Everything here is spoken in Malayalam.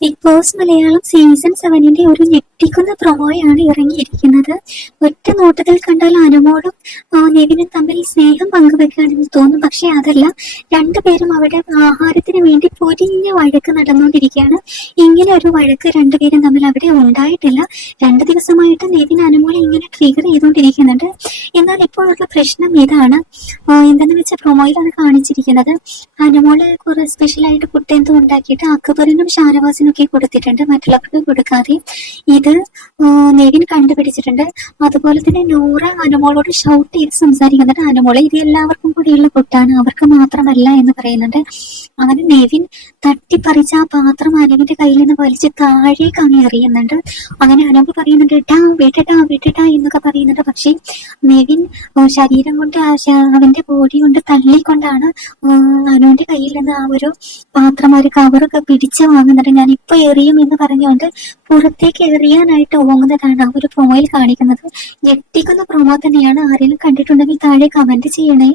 ബിഗ് ബോസ് മലയാളം സീസൺ സെവനിന്റെ ഒരു ഞെട്ടിക്കുന്ന പ്രൊമോയാണ് ഇറങ്ങിയിരിക്കുന്നത്. ഒറ്റ നോട്ടത്തിൽ കണ്ടാൽ അനുമോളും നെവിനും തമ്മിൽ സ്നേഹം പങ്കുവെക്കുകയാണെന്ന് തോന്നും. പക്ഷെ അതല്ല. രണ്ടുപേരും അവിടെ ആഹാരത്തിന് വേണ്ടി പൊരിഞ്ഞ വഴക്ക് നടന്നുകൊണ്ടിരിക്കുകയാണ്. ഇങ്ങനെ ഒരു വഴക്ക് രണ്ടുപേരും തമ്മിൽ അവിടെ ഉണ്ടായിട്ടില്ല. രണ്ട് ദിവസമായിട്ട് നെവിൻ അനുമോളെ ഇങ്ങനെ ട്രിഗർ ചെയ്തുകൊണ്ടിരിക്കുന്നുണ്ട്. എന്നാൽ ഇപ്പോഴുള്ള പ്രശ്നം ഇതാണ്. എന്തെന്ന് വെച്ചാൽ പ്രൊമോയിലാണ് കാണിച്ചിരിക്കുന്നത്. അനുമോൾ കുറെ സ്പെഷ്യലായിട്ട് എന്തോ ഉണ്ടാക്കിയിട്ട് അക്ബറിനും ഷാനവാസിനും ഒക്കെ കൊടുത്തിട്ടുണ്ട്. മറ്റുള്ളവർക്ക് കൊടുക്കാതെ ഇത് നെവിൻ കണ്ടുപിടിച്ചിട്ടുണ്ട്. അതുപോലെ തന്നെ നൂറ അനുമോളോട് ഷൗട്ട് ചെയ്ത് സംസാരിക്കുന്നുണ്ട് അനുമോളെ ഇത് എല്ലാവർക്കും കൂടിയുള്ള കുട്ടാണ് അവർക്ക് മാത്രമല്ല എന്ന് പറയുന്നുണ്ട്. അങ്ങനെ നെവിൻ തട്ടിപ്പറിച്ച ആ പാത്രം അനുവിന്റെ കയ്യിൽ നിന്ന് വലിച്ച് താഴേക്ക് അങ്ങ് എറിയുന്നുണ്ട്. അങ്ങനെ അനുവ് പറയുന്നുണ്ട് ഇട്ടാ വിട്ടിട്ടാ വിട്ടിട്ടാ എന്നൊക്കെ പറയുന്നുണ്ട്. പക്ഷേ നെവിൻ ശരീരം കൊണ്ട് അവന്റെ ബോഡി കൊണ്ട് തള്ളിക്കൊണ്ടാണ് അനുവിന്റെ കയ്യിൽ നിന്ന് ആ ഒരു പാത്രം ഒരു കവറൊക്കെ പിടിച്ച് വാങ്ങുന്നുണ്ട് ഞാൻ ഇപ്പൊ എറിയും എന്ന് പറഞ്ഞുകൊണ്ട് പുറത്തേക്ക് എറിയാനായിട്ട് ഓങ്ങുന്നതാണ് ആ ഒരു പ്രൊമോയിൽ കാണിക്കുന്നത്. ഞെട്ടിക്കുന്ന പ്രൊമോ തന്നെയാണ് ആരെങ്കിലും കണ്ടിട്ടുണ്ടെങ്കിൽ താഴെ കമന്റ് ചെയ്യണേ.